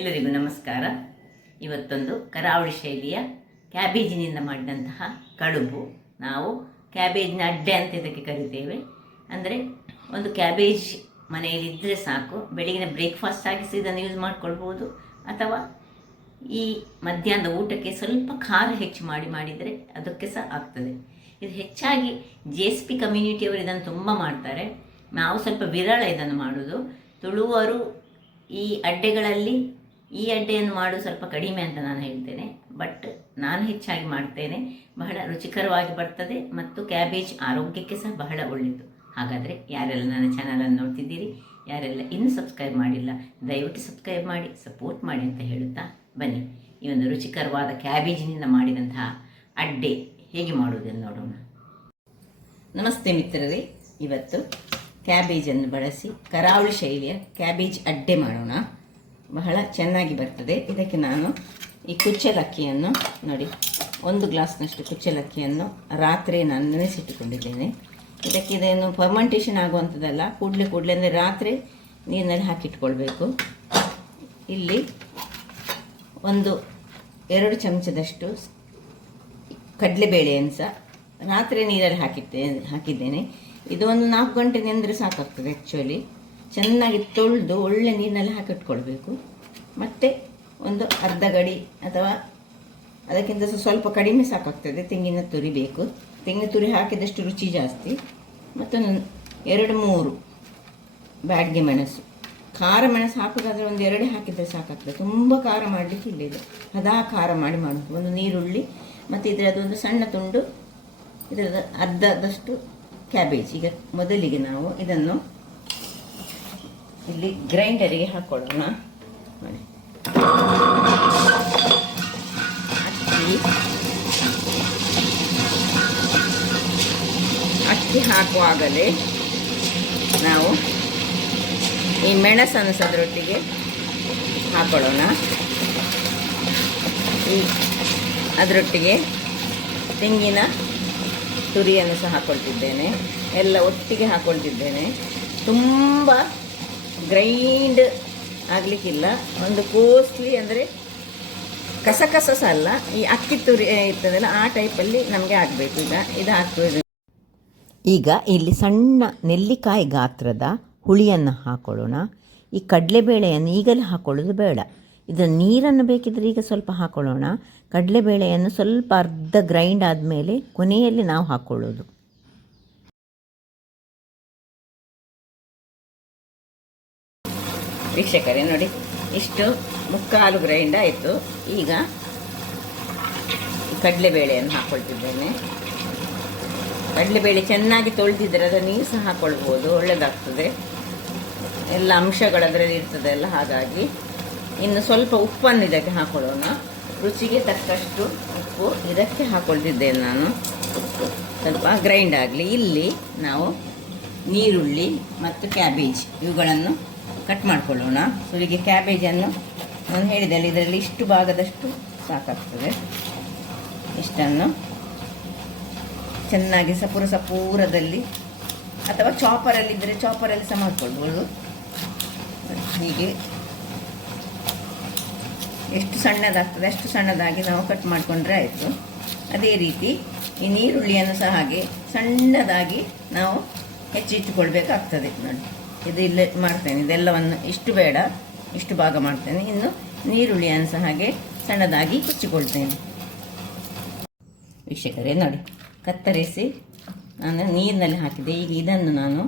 ಎಲ್ಲರಿಗೂ ನಮಸ್ಕಾರ. ಇವತ್ತೊಂದು ಕರಾವಳಿ ಶೈಲಿಯ ಕ್ಯಾಬೇಜಿನಿಂದ ಮಾಡಿದಂತಹ ಕಡುಬು. ನಾವು ಕ್ಯಾಬೇಜ್ನ ಅಡ್ಡೆ ಅಂತ ಇದಕ್ಕೆ ಕರಿತೇವೆ. ಅಂದರೆ ಒಂದು ಕ್ಯಾಬೇಜ್ ಮನೆಯಲ್ಲಿದ್ದರೆ ಸಾಕು, ಬೆಳಗಿನ ಬ್ರೇಕ್ಫಾಸ್ಟ್ ಆಗಿ ಇದನ್ನು ಯೂಸ್ ಮಾಡ್ಕೊಳ್ಬೋದು, ಅಥವಾ ಈ ಮಧ್ಯಾಹ್ನದ ಊಟಕ್ಕೆ ಸ್ವಲ್ಪ ಖಾರ ಹೆಚ್ಚು ಮಾಡಿದರೆ ಅದಕ್ಕೆ ಸಹ ಆಗ್ತದೆ. ಇದು ಹೆಚ್ಚಾಗಿ JSP ಕಮ್ಯುನಿಟಿಯವರು ಇದನ್ನು ತುಂಬ ಮಾಡ್ತಾರೆ. ನಾವು ಸ್ವಲ್ಪ ವಿರಳ ಇದನ್ನು ಮಾಡೋದು. ತುಳುವರು ಈ ಅಡ್ಡೆಗಳಲ್ಲಿ ಈ ಅಡ್ಡೆಯನ್ನು ಮಾಡೋದು ಸ್ವಲ್ಪ ಕಡಿಮೆ ಅಂತ ನಾನು ಹೇಳ್ತೇನೆ. ಬಟ್ ನಾನು ಹೆಚ್ಚಾಗಿ ಮಾಡ್ತೇನೆ. ಬಹಳ ರುಚಿಕರವಾಗಿ ಬರ್ತದೆ ಮತ್ತು ಕ್ಯಾಬೇಜ್ ಆರೋಗ್ಯಕ್ಕೆ ಸಹ ಬಹಳ ಒಳ್ಳೆಯದು. ಹಾಗಾದರೆ ಯಾರೆಲ್ಲ ನನ್ನ ಚಾನಲನ್ನು ನೋಡ್ತಿದ್ದೀರಿ, ಯಾರೆಲ್ಲ ಇನ್ನೂ ಸಬ್ಸ್ಕ್ರೈಬ್ ಮಾಡಿಲ್ಲ, ದಯವಿಟ್ಟು ಸಬ್ಸ್ಕ್ರೈಬ್ ಮಾಡಿ ಸಪೋರ್ಟ್ ಮಾಡಿ ಅಂತ ಹೇಳುತ್ತಾ ಬನ್ನಿ ಈ ಒಂದು ರುಚಿಕರವಾದ ಕ್ಯಾಬೇಜಿನಿಂದ ಮಾಡಿದಂತಹ ಅಡ್ಡೆ ಹೇಗೆ ಮಾಡುವುದನ್ನು ನೋಡೋಣ. ನಮಸ್ತೆ ಮಿತ್ರರೇ, ಇವತ್ತು ಕ್ಯಾಬೇಜನ್ನು ಬಳಸಿ ಕರಾವಳಿ ಶೈಲಿಯ ಕ್ಯಾಬೇಜ್ ಅಡ್ಡೆ ಮಾಡೋಣ. ಬಹಳ ಚೆನ್ನಾಗಿ ಬರ್ತದೆ. ಇದಕ್ಕೆ ನಾನು ಈ ಕುಚ್ಚಲಕ್ಕಿಯನ್ನು ನೋಡಿ, 1 ಗ್ಲಾಸ್ನಷ್ಟು ಕುಚ್ಚಲಕ್ಕಿಯನ್ನು ರಾತ್ರಿ ನಾನು ನೆನೆಸಿಟ್ಟುಕೊಂಡಿದ್ದೇನೆ. ಇದಕ್ಕೆ ಇದೇನು ಫರ್ಮೆಂಟೇಷನ್ ಆಗುವಂಥದ್ದಲ್ಲ, ಕೂಡಲೇ ಅಂದರೆ ರಾತ್ರಿ ನೀರಿನಲ್ಲಿ ಹಾಕಿಟ್ಕೊಳ್ಬೇಕು. ಇಲ್ಲಿ 2 ಚಮಚದಷ್ಟು ಕಡಲೆಬೇಳೆಯನ್ನು ಸಹ ರಾತ್ರಿ ನೀರಲ್ಲಿ ಹಾಕಿದ್ದೇನೆ. ಇದು ಒಂದು 4 ಗಂಟೆ ನೆಂದರೆ ಸಾಕಾಗ್ತದೆ. ಆ್ಯಕ್ಚುಲಿ ಚೆನ್ನಾಗಿ ತೊಳೆದು ಒಳ್ಳೆ ನೀರಿನಲ್ಲಿ ಹಾಕಿಟ್ಕೊಳ್ಬೇಕು. ಮತ್ತು ಒಂದು ಅರ್ಧ ಗಡಿ ಅಥವಾ ಅದಕ್ಕಿಂತ ಸ್ವಲ್ಪ ಕಡಿಮೆ ಸಾಕಾಗ್ತದೆ ತೆಂಗಿನ ತುರಿ ಬೇಕು. ತೆಂಗಿನ ತುರಿ ಹಾಕಿದಷ್ಟು ರುಚಿ ಜಾಸ್ತಿ. ಮತ್ತು 2-3 ಬ್ಯಾಡ್ಗೆ ಮೆಣಸು. ಖಾರ ಮೆಣಸು ಹಾಕೋದಾದರೆ 1-2 ಹಾಕಿದರೆ ಸಾಕಾಗ್ತದೆ. ತುಂಬ ಖಾರ ಮಾಡಲಿಕ್ಕೆ ಇಲ್ಲ, ಇದು ಖಾರ ಮಾಡಿ ಮಾಡೋದು. ಒಂದು ನೀರುಳ್ಳಿ ಮತ್ತು ಇದರದೊಂದು ಸಣ್ಣ ತುಂಡು, ಇದರ ಅರ್ಧದಷ್ಟು ಕ್ಯಾಬೇಜ್. ಈಗ ಮೊದಲಿಗೆ ನಾವು ಇದನ್ನು ಇಲ್ಲಿ ಗ್ರೈಂಡರಿಗೆ ಹಾಕೊಳ್ಳೋಣ. ಅಕ್ಕಿ ಹಾಕುವಾಗಲೇ ನಾವು ಈ ಮೆಣಸನ್ನು ಅದರೊಟ್ಟಿಗೆ ಹಾಕೊಳ್ಳೋಣ. ಅದರೊಟ್ಟಿಗೆ ತೆಂಗಿನ ತುರಿಯನ್ನು ಸಹ ಹಾಕ್ಕೊಳ್ತಿದ್ದೇನೆ. ಎಲ್ಲ ಒಟ್ಟಿಗೆ ಹಾಕ್ಕೊಳ್ತಿದ್ದೇನೆ. ತುಂಬ ಗ್ರೈಂಡ್ ಆಗಲಿಕ್ಕಿಲ್ಲ, ಒಂದು ಕೋಸ್ಟ್ಲಿ ಅಂದರೆ ಕಸಕಸ ಸಹ ಅಲ್ಲ, ಈ ಅಕ್ಕಿ ತುರಿ ಇರ್ತದಲ್ಲ ಆ ಟೈಪಲ್ಲಿ ನಮಗೆ ಆಗಬೇಕು. ಈಗ ಇದು ಹಾಕ್ಬೋದು. ಈಗ ಇಲ್ಲಿ ಸಣ್ಣ ನೆಲ್ಲಿಕಾಯಿ ಗಾತ್ರದ ಹುಳಿಯನ್ನು ಹಾಕೊಳ್ಳೋಣ. ಈ ಕಡಲೆಬೇಳೆಯನ್ನು ಈಗಲೇ ಹಾಕೊಳ್ಳೋದು ಬೇಡ, ಇದರ ನೀರನ್ನು ಬೇಕಿದ್ರೆ ಈಗ ಸ್ವಲ್ಪ ಹಾಕೊಳ್ಳೋಣ. ಕಡಲೆಬೇಳೆಯನ್ನು ಸ್ವಲ್ಪ ಅರ್ಧ ಗ್ರೈಂಡ್ ಆದಮೇಲೆ ಕೊನೆಯಲ್ಲಿ ನಾವು ಹಾಕ್ಕೊಳ್ಳೋದು. ವೀಕ್ಷಕರೇ ನೋಡಿ, ಇಷ್ಟು ಮುಕ್ಕಾಲು ಗ್ರೈಂಡ್ ಆಯಿತು. ಈಗ ಕಡಲೆಬೇಳೆಯನ್ನು ಹಾಕ್ಕೊಳ್ತಿದ್ದೇನೆ. ಕಡಲೆಬೇಳೆ ಚೆನ್ನಾಗಿ ತೊಳೆದಿದ್ದರೆ ಅದರ ನೀರು ಸಹ ಹಾಕ್ಕೊಳ್ಬೋದು, ಒಳ್ಳೆಯದಾಗ್ತದೆ. ಎಲ್ಲ ಅಂಶಗಳು ಅದರಲ್ಲಿ ಇರ್ತದೆ ಅಲ್ಲ, ಹಾಗಾಗಿ ಇನ್ನು ಸ್ವಲ್ಪ ಉಪ್ಪನ್ನು ಇದಕ್ಕೆ ಹಾಕೊಳ್ಳೋಣ. ರುಚಿಗೆ ತಕ್ಕಷ್ಟು ಉಪ್ಪು ಇದಕ್ಕೆ ಹಾಕ್ಕೊಳ್ತಿದ್ದೇನೆ ನಾನು. ಸ್ವಲ್ಪ ಗ್ರೈಂಡ್ ಆಗಲಿ. ಇಲ್ಲಿ ನಾವು ನೀರುಳ್ಳಿ ಮತ್ತು ಕ್ಯಾಬೇಜ್ ಇವುಗಳನ್ನು ಕಟ್ ಮಾಡ್ಕೊಳ್ಳೋಣ. ಸುರಿಗೆ ಕ್ಯಾಬೇಜನ್ನು ನಾನು ಹೇಳಿದಲ್ಲಿ ಇದರಲ್ಲಿ ಇಷ್ಟು ಭಾಗದಷ್ಟು ಸಾಕಾಗ್ತದೆ. ಇಷ್ಟನ್ನು ಚೆನ್ನಾಗಿ ಸಪೂರದಲ್ಲಿ ಅಥವಾ ಚಾಪರಲ್ಲಿದ್ದರೆ ಚಾಪರಲ್ಲಿ ಸಹ ಮಾಡ್ಕೊಳ್ಬೋದು. ಹೀಗೆ ಎಷ್ಟು ಸಣ್ಣದಾಗ್ತದೆ ಅಷ್ಟು ಸಣ್ಣದಾಗಿ ನಾವು ಕಟ್ ಮಾಡಿಕೊಂಡ್ರೆ ಆಯಿತು. ಅದೇ ರೀತಿ ಈ ನೀರುಳ್ಳಿಯನ್ನು ಸಹ ಹಾಗೆ ಸಣ್ಣದಾಗಿ ನಾವು ಹೆಚ್ಚಿಟ್ಟುಕೊಳ್ಬೇಕಾಗ್ತದೆ. ನೋಡಿ, ಇದು ಇಲ್ಲೇ ಮಾಡ್ತೇನೆ. ಇದೆಲ್ಲವನ್ನು ಇಷ್ಟು ಬೇಡ, ಇಷ್ಟು ಭಾಗ ಮಾಡ್ತೇನೆ. ಇನ್ನು ನೀರುಳ್ಳಿಯನ್ನು ಸಹ ಹಾಗೆ ಸಣ್ಣದಾಗಿ ಕುಚ್ಚಿಕೊಳ್ತೇನೆ. ವೀಕ್ಷಕರೇ ನೋಡಿ, ಕತ್ತರಿಸಿ ನಾನು ನೀರಿನಲ್ಲಿ ಹಾಕಿದೆ. ಈಗ ಇದನ್ನು ನಾನು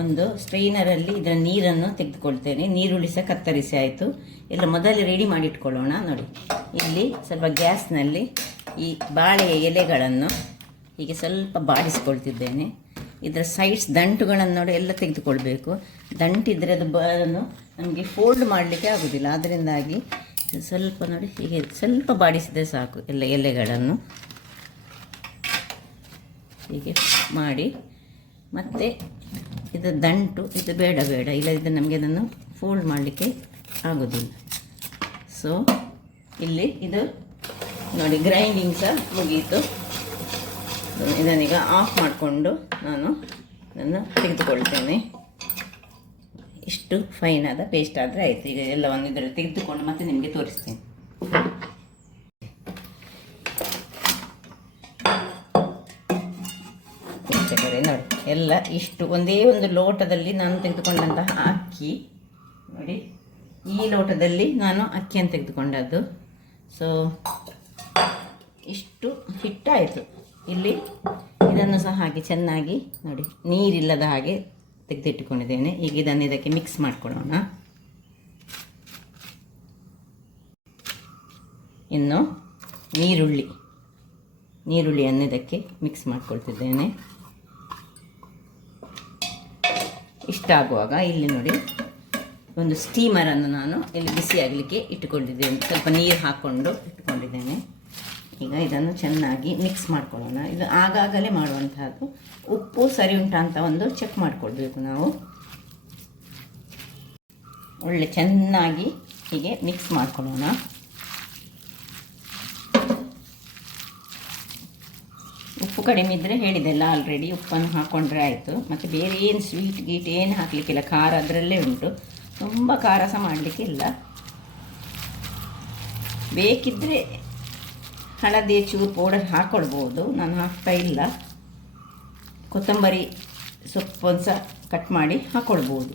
ಒಂದು ಸ್ಟ್ರೈನರಲ್ಲಿ ಇದರ ನೀರನ್ನು ತೆಗೆದುಕೊಳ್ತೇನೆ. ನೀರುಳ್ಳಿ ಸಹ ಕತ್ತರಿಸಿ ಆಯಿತು. ಎಲ್ಲ ಮೊದಲು ರೆಡಿ ಮಾಡಿಟ್ಕೊಳ್ಳೋಣ. ನೋಡಿ, ಇಲ್ಲಿ ಸ್ವಲ್ಪ ಗ್ಯಾಸ್ನಲ್ಲಿ ಈ ಬಾಳೆಯ ಎಲೆಗಳನ್ನು ಹೀಗೆ ಸ್ವಲ್ಪ ಬಾಡಿಸ್ಕೊಳ್ತಿದ್ದೇನೆ. ಇದರ ಸೈಡ್ಸ್ ದಂಟುಗಳನ್ನು ನೋಡಿ ಎಲ್ಲ ತೆಗೆದುಕೊಳ್ಬೇಕು. ದಂಟಿದ್ದರೆ ಅದನ್ನು ನಮಗೆ ಫೋಲ್ಡ್ ಮಾಡಲಿಕ್ಕೆ ಆಗೋದಿಲ್ಲ. ಅದರಿಂದಾಗಿ ಸ್ವಲ್ಪ ನೋಡಿ ಹೀಗೆ ಸ್ವಲ್ಪ ಬಾಡಿಸಿದರೆ ಸಾಕು. ಎಲ್ಲ ಎಲೆಗಳನ್ನು ಹೀಗೆ ಮಾಡಿ, ಮತ್ತು ಇದು ದಂಟು ಇದು ಬೇಡ ಇಲ್ಲದಿದ್ದರೆ ನಮಗೆ ಅದನ್ನು ಫೋಲ್ಡ್ ಮಾಡಲಿಕ್ಕೆ ಆಗೋದಿಲ್ಲ. ಸೊ ಇಲ್ಲಿ ಇದು ನೋಡಿ ಗ್ರೈಂಡಿಂಗ್ ಸಹ ಮುಗೀತು. ಇದನ್ನೀಗ ಆಫ್ ಮಾಡಿಕೊಂಡು ನಾನು ಇದನ್ನು ತೆಗೆದುಕೊಳ್ತೇನೆ. ಇಷ್ಟು ಫೈನ್ ಆದ ಪೇಸ್ಟ್ ಆದರೆ ಆಯಿತು. ಈಗ ಎಲ್ಲವನ್ನು ಇದರಲ್ಲಿ ತೆಗೆದುಕೊಂಡು ಮತ್ತೆ ನಿಮಗೆ ತೋರಿಸ್ತೀನಿ. ನೋಡಿ, ಎಲ್ಲ ಇಷ್ಟು ಒಂದೇ ಒಂದು ಲೋಟದಲ್ಲಿ ನಾನು ತೆಗೆದುಕೊಂಡಂತಹ ಅಕ್ಕಿ ನೋಡಿ, ಈ ಲೋಟದಲ್ಲಿ ನಾನು ಅಕ್ಕಿಯನ್ನು ತೆಗೆದುಕೊಂಡದ್ದು. ಸೊ ಇಷ್ಟು ಹಿಟ್ಟಾಯಿತು. ಇಲ್ಲಿ ಇದನ್ನು ಸಹ ಹಾಕಿ ಚೆನ್ನಾಗಿ ನೋಡಿ, ನೀರಿಲ್ಲದ ಹಾಗೆ ತೆಗೆದಿಟ್ಟುಕೊಂಡಿದ್ದೇನೆ. ಈಗ ಇದನ್ನು ಇದಕ್ಕೆ ಮಿಕ್ಸ್ ಮಾಡಿಕೊಳ್ಳೋಣ. ಇನ್ನು ನೀರುಳ್ಳಿಯನ್ನು ಇದಕ್ಕೆ ಮಿಕ್ಸ್ ಮಾಡಿಕೊಳ್ತಿದ್ದೇನೆ. ಇಷ್ಟ ಆಗುವಾಗ ಇಲ್ಲಿ ನೋಡಿ, ಒಂದು ಸ್ಟೀಮರನ್ನು ನಾನು ಇಲ್ಲಿ ಬಿಸಿ ಆಗಲಿಕ್ಕೆ ಇಟ್ಟುಕೊಂಡಿದ್ದೇನೆ. ಸ್ವಲ್ಪ ನೀರು ಹಾಕ್ಕೊಂಡು ಇಟ್ಟುಕೊಂಡಿದ್ದೇನೆ. ಈಗ ಇದನ್ನು ಚೆನ್ನಾಗಿ ಮಿಕ್ಸ್ ಮಾಡ್ಕೊಳ್ಳೋಣ. ಇದು ಆಗಾಗಲೇ ಮಾಡುವಂತಹದ್ದು. ಉಪ್ಪು ಸರಿ ಉಂಟಾ ಅಂತ ಒಂದು ಚೆಕ್ ಮಾಡಿಕೊಳ್ಬೇಕು ನಾವು. ಒಳ್ಳೆ ಚೆನ್ನಾಗಿ ಹೀಗೆ ಮಿಕ್ಸ್ ಮಾಡ್ಕೊಳ್ಳೋಣ. ಉಪ್ಪು ಕಡಿಮೆ ಇದ್ದರೆ ಹೇಳಿದೆಲ್ಲ ಆಲ್ರೆಡಿ, ಉಪ್ಪನ್ನು ಹಾಕ್ಕೊಂಡ್ರೆ ಆಯಿತು. ಮತ್ತು ಬೇರೆ ಏನು ಸ್ವೀಟ್ ಗೀಟ್ ಏನು ಹಾಕಲಿಕ್ಕಿಲ್ಲ, ಖಾರ ಅದರಲ್ಲೇ ಉಂಟು. ತುಂಬ ಖಾರ ಸಹ ಮಾಡಲಿಕ್ಕಿಲ್ಲ. ಬೇಕಿದ್ದರೆ ಹಳದಿ ಚೂರು ಪೌಡರ್ ಹಾಕ್ಕೊಳ್ಬೋದು, ನಾನು ಹಾಕ್ತಾ ಇಲ್ಲ. ಕೊತ್ತಂಬರಿ ಸೊಪ್ಪನ್ನು ಸಹ ಕಟ್ ಮಾಡಿ ಹಾಕ್ಕೊಳ್ಬೋದು.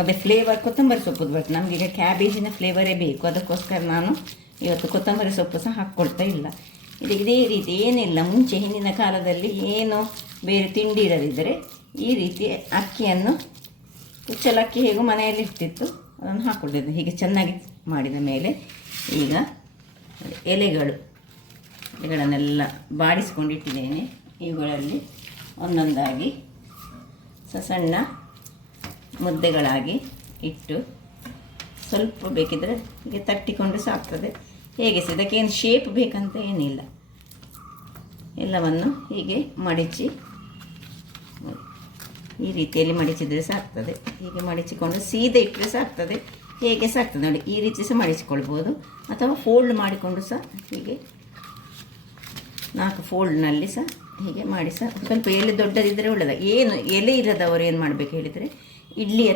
ಅದೇ ಫ್ಲೇವರ್ ಕೊತ್ತಂಬರಿ ಸೊಪ್ಪು ಬಟ್ ನಮಗೀಗ ಕ್ಯಾಬೇಜಿನ ಫ್ಲೇವರೇ ಬೇಕು. ಅದಕ್ಕೋಸ್ಕರ ನಾನು ಇವತ್ತು ಕೊತ್ತಂಬರಿ ಸೊಪ್ಪು ಸಹ ಹಾಕ್ಕೊಳ್ತಾ ಇಲ್ಲ. ಇದೇ ರೀತಿ ಏನಿಲ್ಲ, ಮುಂಚೆ ಹಿಂದಿನ ಕಾಲದಲ್ಲಿ ಏನು ಬೇರೆ ತಿಂಡಿ ಇರದಿದ್ದರೆ ಈ ರೀತಿ ಅಕ್ಕಿಯನ್ನು ಕುಚ್ಚಲಕ್ಕಿ ಹೇಗೂ ಮನೆಯಲ್ಲಿ ಇರ್ತಿತ್ತು, ಅದನ್ನು ಹಾಕ್ಕೊಳ್ತಿದ್ದೆ. ಹೀಗೆ ಚೆನ್ನಾಗಿ ಮಾಡಿದ ಮೇಲೆ ಈಗ ಎಲೆಗಳನ್ನೆಲ್ಲ ಬಾಡಿಸ್ಕೊಂಡಿಟ್ಟಿದ್ದೇನೆ. ಇವುಗಳಲ್ಲಿ ಒಂದೊಂದಾಗಿ ಸಣ್ಣ ಮುದ್ದೆಗಳಾಗಿ ಇಟ್ಟು ಸ್ವಲ್ಪ ಬೇಕಿದ್ದರೆ ಹೀಗೆ ತಟ್ಟಿಕೊಂಡು ಸಾಕ್ತದೆ. ಹೇಗೆ ಸಹ ಇದಕ್ಕೇನು ಶೇಪ್ ಬೇಕಂತ ಏನಿಲ್ಲ. ಎಲ್ಲವನ್ನು ಹೀಗೆ ಮಡಿಚಿ ಈ ರೀತಿಯಲ್ಲಿ ಮಡಿಚಿದರೆ ಸಾಕ್ತದೆ. ಹೀಗೆ ಮಡಿಚಿಕೊಂಡು ಸೀದೆ ಇಟ್ಟರೆ ಸಾಕ್ತದೆ. ಹೇಗೆ ಸಾಕ್ತದೆ ನೋಡಿ, ಈ ರೀತಿ ಸಹ ಮಡಿಸಿಕೊಳ್ಬೋದು. ಅಥವಾ ಫೋಲ್ಡ್ ಮಾಡಿಕೊಂಡು ಸಹ ಹೀಗೆ 4 ಫೋಲ್ಡ್ನಲ್ಲಿ ಸಹ ಹೀಗೆ ಮಾಡಿ ಸಹ ಸ್ವಲ್ಪ ಎಲೆ ದೊಡ್ಡದಿದ್ದರೆ ಒಳ್ಳೆಯದ. ಏನು ಎಲೆ ಇರದವರು ಏನು ಮಾಡಬೇಕು ಹೇಳಿದರೆ, ಇಡ್ಲಿಯ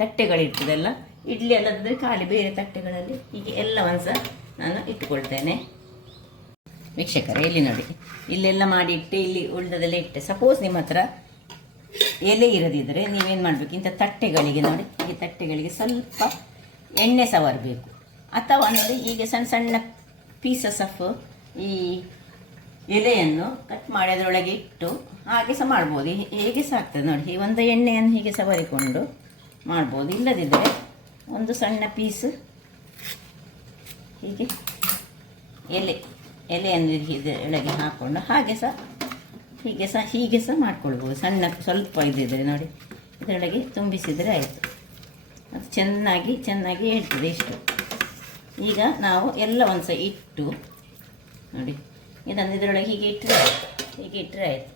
ತಟ್ಟೆಗಳಿರ್ತದಲ್ಲ, ಇಡ್ಲಿ ಅಲ್ಲದಿದ್ದರೆ ಖಾಲಿ ಬೇರೆ ತಟ್ಟೆಗಳಲ್ಲಿ ಹೀಗೆ ಎಲ್ಲವನ್ನು ಸಹ ನಾನು ಇಟ್ಟುಕೊಳ್ತೇನೆ. ವೀಕ್ಷಕರೇ, ಇಲ್ಲಿ ನೋಡಿ, ಇಲ್ಲೆಲ್ಲ ಮಾಡಿ ಇಟ್ಟು ಇಲ್ಲಿ ಉಳಿದದೆಲ್ಲ ಇಟ್ಟೆ. ಸಪೋಸ್ ನಿಮ್ಮ ಹತ್ರ ಎಲೆ ಇರದಿದ್ದರೆ ನೀವೇನು ಮಾಡಬೇಕು, ಇಂಥ ತಟ್ಟೆಗಳಿಗೆ ನೋಡಿ, ಈ ತಟ್ಟೆಗಳಿಗೆ ಸ್ವಲ್ಪ ಎಣ್ಣೆ ಸವರಬೇಕು. ಅಥವಾ ನೋಡಿ, ಹೀಗೆ ಸಣ್ಣ ಸಣ್ಣ ಪೀಸಸ್ ಆಫ್ ಈ ಎಲೆಯನ್ನು ಕಟ್ ಮಾಡಿ ಅದರೊಳಗೆ ಇಟ್ಟು ಹಾಗೆ ಸಹ ಮಾಡ್ಬೋದು. ಹೇಗೆ ಸಹ ಆಗ್ತದೆ ನೋಡಿ. ಒಂದು ಎಣ್ಣೆಯನ್ನು ಹೀಗೆ ಸವರಿಕೊಂಡು ಮಾಡ್ಬೋದು. ಇಲ್ಲದಿದ್ದರೆ ಒಂದು ಸಣ್ಣ ಪೀಸ್ ಹೀಗೆ ಎಲೆಯನ್ನು ಇದರೊಳಗೆ ಹಾಕ್ಕೊಂಡು ಹೀಗೆ ಸಹ ಮಾಡ್ಕೊಳ್ಬೋದು. ಸಣ್ಣ ಸ್ವಲ್ಪ ಇದ್ದಿದ್ದರೆ ನೋಡಿ, ಇದರೊಳಗೆ ತುಂಬಿಸಿದರೆ ಆಯಿತು. ಅದು ಚೆನ್ನಾಗಿ ಹೇಳ್ತದೆ. ಇಷ್ಟು ಈಗ ನಾವು ಎಲ್ಲವನ್ನು ಸಹ ಇಟ್ಟು ನೋಡಿ, ಇದನ್ನು ಇದರೊಳಗೆ ಹೀಗೆ ಇಟ್ಟರೆ ಆಯಿತು.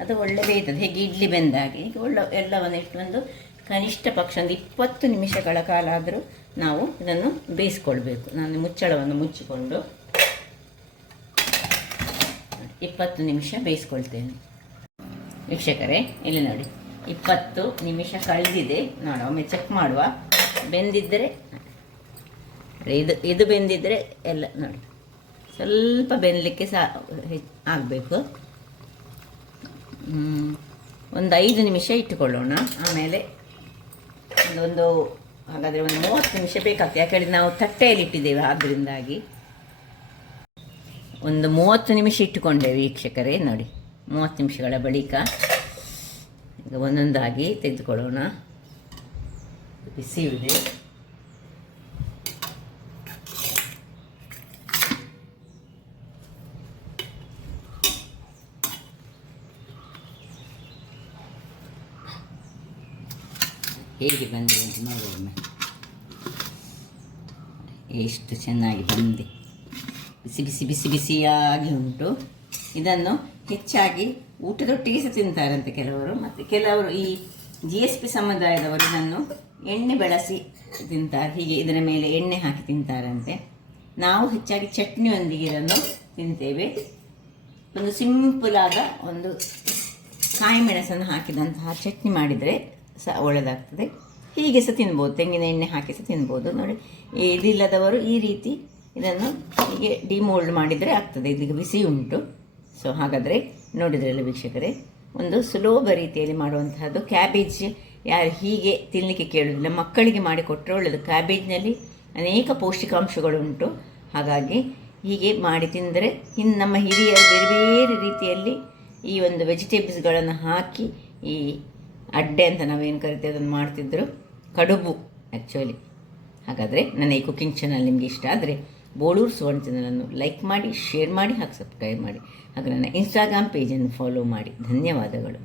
ಅದು ಒಳ್ಳೆ ಬೇಯ್ತದೆ. ಹೇಗೆ ಇಡ್ಲಿ ಬೆಂದಾಗೆ ಹೀಗೆ ಒಳ್ಳೆ ಎಲ್ಲವನ್ನು ಇಟ್ಟು ಒಂದು ಕನಿಷ್ಠ ಪಕ್ಷ ಒಂದು 20 ನಿಮಿಷಗಳ ಕಾಲ ಆದರೂ ನಾವು ಇದನ್ನು ಬೇಯಿಸ್ಕೊಳ್ಬೇಕು. ನಾನು ಮುಚ್ಚಳವನ್ನು ಮುಚ್ಚಿಕೊಂಡು 20 ನಿಮಿಷ ಬೇಯಿಸ್ಕೊಳ್ತೇನೆ. ವೀಕ್ಷಕರೇ, ಇಲ್ಲಿ ನೋಡಿ, 20 ನಿಮಿಷ ಕಳೆದಿದೆ. ನೋಡಿ, ಒಮ್ಮೆ ಚೆಕ್ ಮಾಡುವ. ಬೆಂದಿದ್ದರೆ ಇದು ಬೆಂದಿದ್ದರೆ ಎಲ್ಲ ನೋಡಿ, ಸ್ವಲ್ಪ ಬೆಂದಲಿಕ್ಕೆ ಸಹ ಆಗಬೇಕು. ಒಂದು 5 ನಿಮಿಷ ಇಟ್ಟುಕೊಳ್ಳೋಣ. ಆಮೇಲೆ ಹಾಗಾದರೆ ಒಂದು 30 ನಿಮಿಷ ಬೇಕಾಗ್ತದೆ. ಯಾಕಂದರೆ ನಾವು ತಟ್ಟೆಯಲ್ಲಿ ಇಟ್ಟಿದ್ದೇವೆ, ಆದ್ದರಿಂದಾಗಿ ಒಂದು 30 ನಿಮಿಷ ಇಟ್ಟುಕೊಂಡೇವೆ. ವೀಕ್ಷಕರೇ ನೋಡಿ, 30 ನಿಮಿಷಗಳ ಬಳಿಕ ಈಗ ಒಂದೊಂದಾಗಿ ತೆಗೆದುಕೊಳ್ಳೋಣ. ಬಿಸಿ ಇದೆ. ಹೇಗೆ ಬಂದಿದೆ ಅಂತ ನೋಡೋಣ. ಎಷ್ಟು ಚೆನ್ನಾಗಿ ಬಂದಿದೆ. ಬಿಸಿಯಾಗಿ ಉಂಟು. ಇದನ್ನು ಹೆಚ್ಚಾಗಿ ಊಟದೊಟ್ಟಿಗೆ ಸಹ ತಿಂತಾರಂತೆ ಕೆಲವರು. ಮತ್ತು ಕೆಲವರು ಈ GSP ಸಮುದಾಯದವರು ಇದನ್ನು ಎಣ್ಣೆ ಬಳಸಿ ತಿಂತಾರೆ. ಹೀಗೆ ಇದರ ಮೇಲೆ ಎಣ್ಣೆ ಹಾಕಿ ತಿಂತಾರಂತೆ. ನಾವು ಹೆಚ್ಚಾಗಿ ಚಟ್ನಿಯೊಂದಿಗೆ ಇದನ್ನು ತಿಂತೇವೆ. ಒಂದು ಸಿಂಪಲ್ ಆದ ಒಂದು ಕಾಯಿ ಮೆಣಸನ್ನು ಹಾಕಿದಂತಹ ಚಟ್ನಿ ಮಾಡಿದರೆ ಸಹ ಒಳ್ಳೆಯದಾಗ್ತದೆ. ಹೀಗೆ ಸಹ ತಿನ್ಬೋದು, ತೆಂಗಿನ ಎಣ್ಣೆ ಹಾಕಿ ಸಹ ತಿನ್ಬೋದು. ನೋಡಿ, ಇದಿಲ್ಲದವರು ಈ ರೀತಿ ಇದನ್ನು ಹೀಗೆ ಡಿಮೋಲ್ಡ್ ಮಾಡಿದರೆ ಆಗ್ತದೆ. ಇದೀಗ ಬಿಸಿ ಉಂಟು. ಸೊ ಹಾಗಾದರೆ ನೋಡಿದ್ರಲ್ಲ ವೀಕ್ಷಕರೇ, ಒಂದು ಸುಲಭ ರೀತಿಯಲ್ಲಿ ಮಾಡುವಂತಹದ್ದು. ಕ್ಯಾಬೇಜ್ ಯಾರು ಹೀಗೆ ತಿನ್ನಲಿಕ್ಕೆ ಕೇಳೋದಿಲ್ಲ, ಮಕ್ಕಳಿಗೆ ಮಾಡಿಕೊಟ್ಟರೆ ಒಳ್ಳೆಯದು. ಕ್ಯಾಬೇಜ್ನಲ್ಲಿ ಅನೇಕ ಪೌಷ್ಟಿಕಾಂಶಗಳುಂಟು. ಹಾಗಾಗಿ ಹೀಗೆ ಮಾಡಿ ತಿಂದರೆ ನಮ್ಮ ಹಿರಿಯರು ಬೇರೆ ಬೇರೆ ರೀತಿಯಲ್ಲಿ ಈ ಒಂದು ವೆಜಿಟೇಬಲ್ಸ್ಗಳನ್ನು ಹಾಕಿ ಈ ಅಡ್ಡೆ ಅಂತ ನಾವೇನು ಕರಿತೇವೆ ಅದನ್ನು ಮಾಡ್ತಿದ್ರು, ಕಡುಬು ಆ್ಯಕ್ಚುಲಿ. ಹಾಗಾದರೆ ನನ್ನ ಈ ಕುಕ್ಕಿಂಗ್ ಚಾನಲ್ ನಿಮಗೆ ಇಷ್ಟ ಆದರೆ ಬೋಳೂರು ಸುವರ್ಣ ಚಾನಲನ್ನು ಲೈಕ್ ಮಾಡಿ, ಶೇರ್ ಮಾಡಿ, ಹಾಗೆ ಸಬ್ಸ್ಕ್ರೈಬ್ ಮಾಡಿ. ಹಾಗೆ ನನ್ನ ಇನ್ಸ್ಟಾಗ್ರಾಮ್ ಪೇಜನ್ನು ಫಾಲೋ ಮಾಡಿ. ಧನ್ಯವಾದಗಳು.